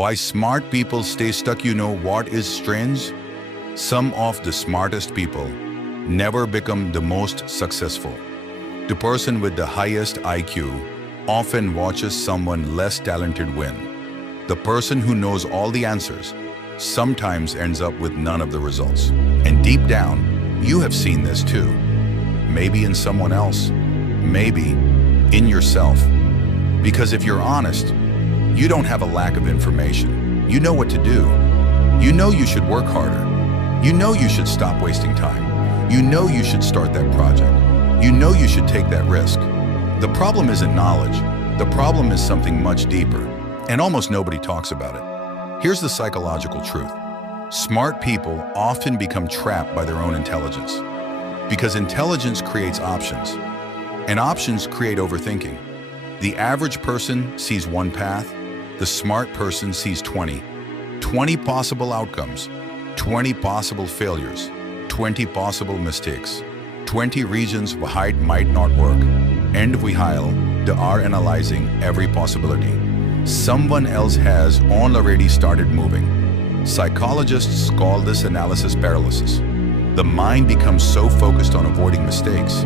Why smart people stay stuck. You know what is strange? Some of the smartest people never become the most successful. The person with the highest IQ often watches someone less talented win. The person who knows all the answers sometimes ends up with none of the results. And deep down, you have seen this too. Maybe in someone else, maybe in yourself. Because if you're honest, you don't have a lack of information. You know what to do. You know you should work harder. You know you should stop wasting time. You know you should start that project. You know you should take that risk. The problem isn't knowledge. The problem is something much deeper, and almost nobody talks about it. Here's the psychological truth. Smart people often become trapped by their own intelligence. Because intelligence creates options, and options create overthinking. The average person sees one path, the smart person sees 20. 20 possible outcomes, 20 possible failures, 20 possible mistakes, 20 reasons why it might not work. And while they are analyzing every possibility, someone else has already started moving. Psychologists call this analysis paralysis. The mind becomes so focused on avoiding mistakes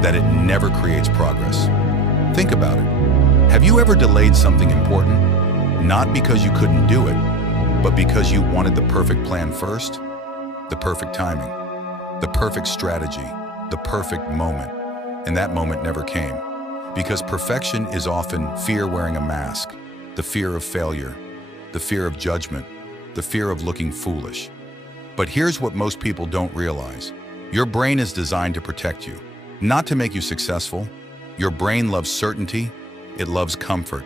that it never creates progress. Think about it. Have you ever delayed something important? Not because you couldn't do it, but because you wanted the perfect plan first, the perfect timing, the perfect strategy, the perfect moment. And that moment never came. Because perfection is often fear wearing a mask, the fear of failure, the fear of judgment, the fear of looking foolish. But here's what most people don't realize. Your brain is designed to protect you, not to make you successful. Your brain loves certainty. It loves comfort.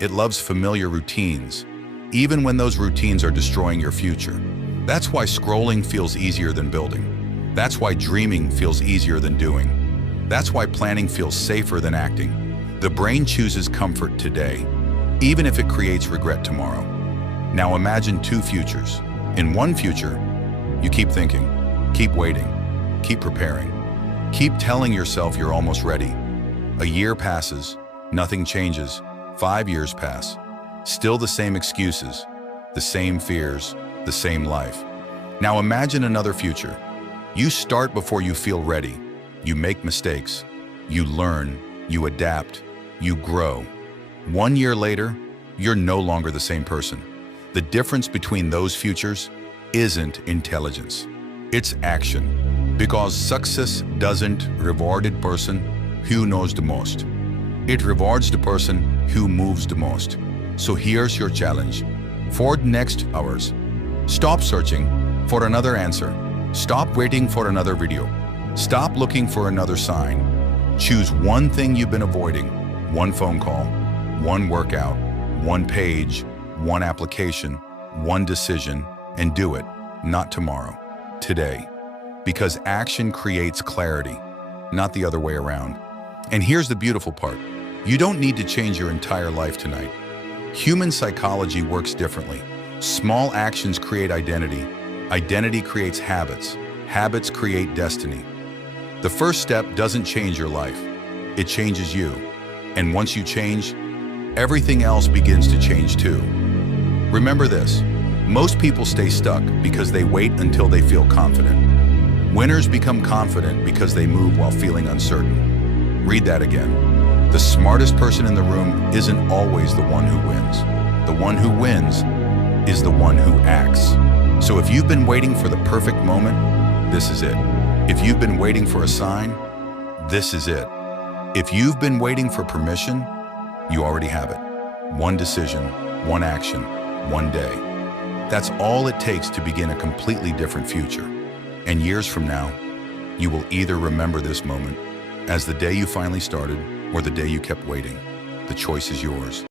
It loves familiar routines, even when those routines are destroying your future. That's why scrolling feels easier than building. That's why dreaming feels easier than doing. That's why planning feels safer than acting. The brain chooses comfort today, even if it creates regret tomorrow. Now imagine two futures. In one future, you keep thinking, keep waiting, keep preparing, keep telling yourself you're almost ready. A year passes, nothing changes. 5 years pass, still the same excuses, the same fears, the same life. Now imagine another future. You start before you feel ready. You make mistakes. You learn. You adapt. You grow. 1 year later, you're no longer the same person. The difference between those futures isn't intelligence. It's action. Because success doesn't reward a person who knows the most. It rewards the person who moves the most. So here's your challenge. For the next hours, stop searching for another answer. Stop waiting for another video. Stop looking for another sign. Choose one thing you've been avoiding. One phone call, one workout, one page, one application, one decision, and do it, not tomorrow, today. Because action creates clarity, not the other way around. And here's the beautiful part. You don't need to change your entire life tonight. Human psychology works differently. Small actions create identity. Identity creates habits. Habits create destiny. The first step doesn't change your life. It changes you. And once you change, everything else begins to change too. Remember this. Most people stay stuck because they wait until they feel confident. Winners become confident because they move while feeling uncertain. Read that again. The smartest person in the room isn't always the one who wins. The one who wins is the one who acts. So if you've been waiting for the perfect moment, this is it. If you've been waiting for a sign, this is it. If you've been waiting for permission, you already have it. One decision, one action, one day. That's all it takes to begin a completely different future. And years from now, you will either remember this moment as the day you finally started or the day you kept waiting. The choice is yours.